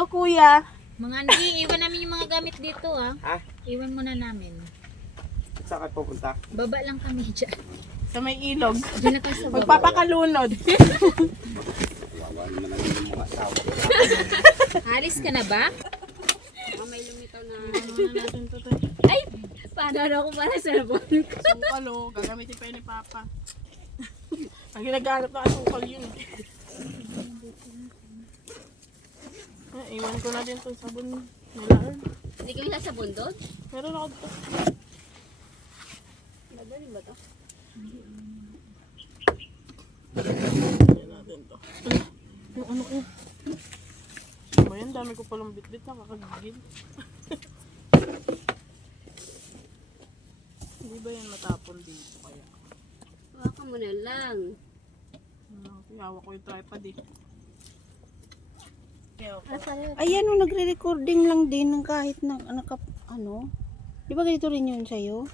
Hello, kuya. Mga hindi, iwan namin yung mga gamit dito ah. Ha? Iwan muna namin. Saan kayo pupunta? Baba lang kami dyan. Sa may ilog. Diyan na kami sa baba. Magpapakalunod. Wawa naman ang yung mga asawa. Alis ka na ba? May lumitaw na. natin to. Ay! Paano ako para sa labon ko? Sungkalo, gagamitin pa yun ni Papa. Ang ginagamit na asukal yun. Iwan ko na din itong sabon nila. Hindi kami sasabon doon? Meron ako dito. Magaling ba to? Ayan natin to. Yung ano ko. Ba yan, dami ko palang bitbit na kakagigil. Hindi ba yan matapon dito kaya? Baka mo na lang. Hawak ko yung tripod eh. Ayan o, nagre-recording lang din ng kahit na ano. Di ba ganito rin yun sa'yo?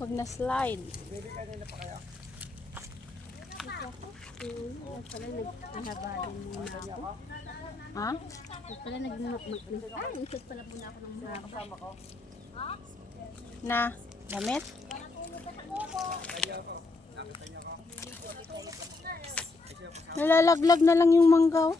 Pag na-slide. Pala naghahabalin muna ako. Ha? Pala nag-insert pala muna ako ng mga kasama ko. Na? Damit? Nalalaglag na lang yung manggaw.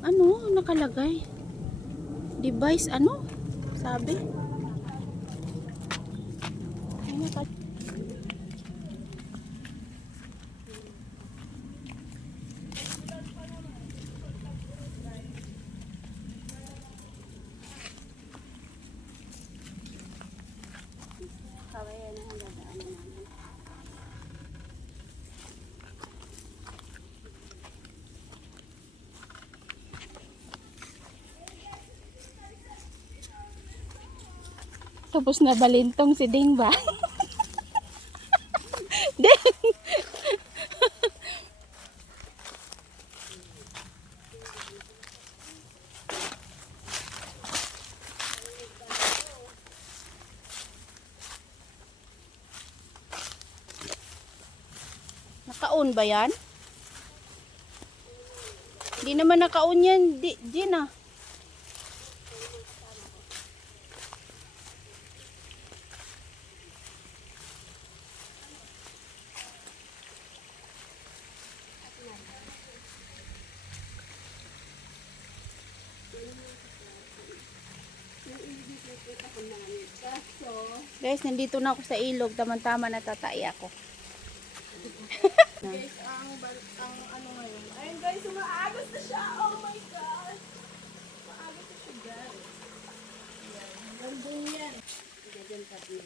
Ano nakalagay? Device ano? Sabi? Ano ka? Kawayan na hanggang namin. Tapos na balintong si Ding ba? Ding! Naka-on ba yan? Hindi naman naka-on yan, Jin ah. Guys, nandito na ako sa ilog. Tama-tama natatay ako. Guys, ang ano ngayon. Ayun guys, umaagos na siya. Oh my God. Umaagos na siya guys. Yan. Gandong yan. Ganyan pa din.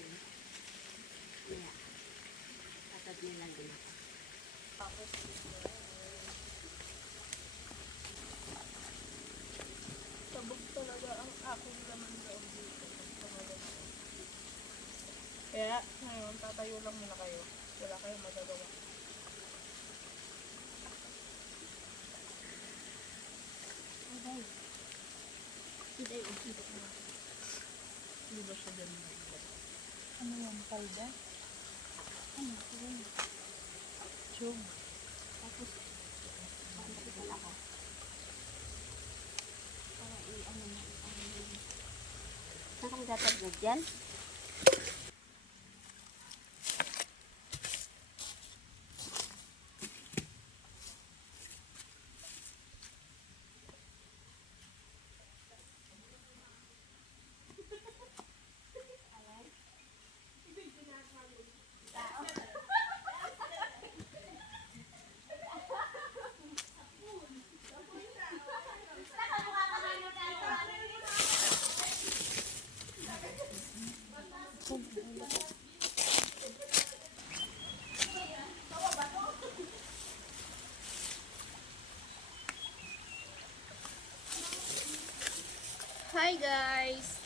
Yeah. Tatad nila din ako. Tapos, sabog talaga ang aking laman loob dito. Kaya, ngayon, tatayo lang muna kayo. Wala kayong magagawa. Hindi ba siya dyan? Ano yan? Kalda? Ano? Tube. Tapos, Saan kami tatagod dyan? Hi guys!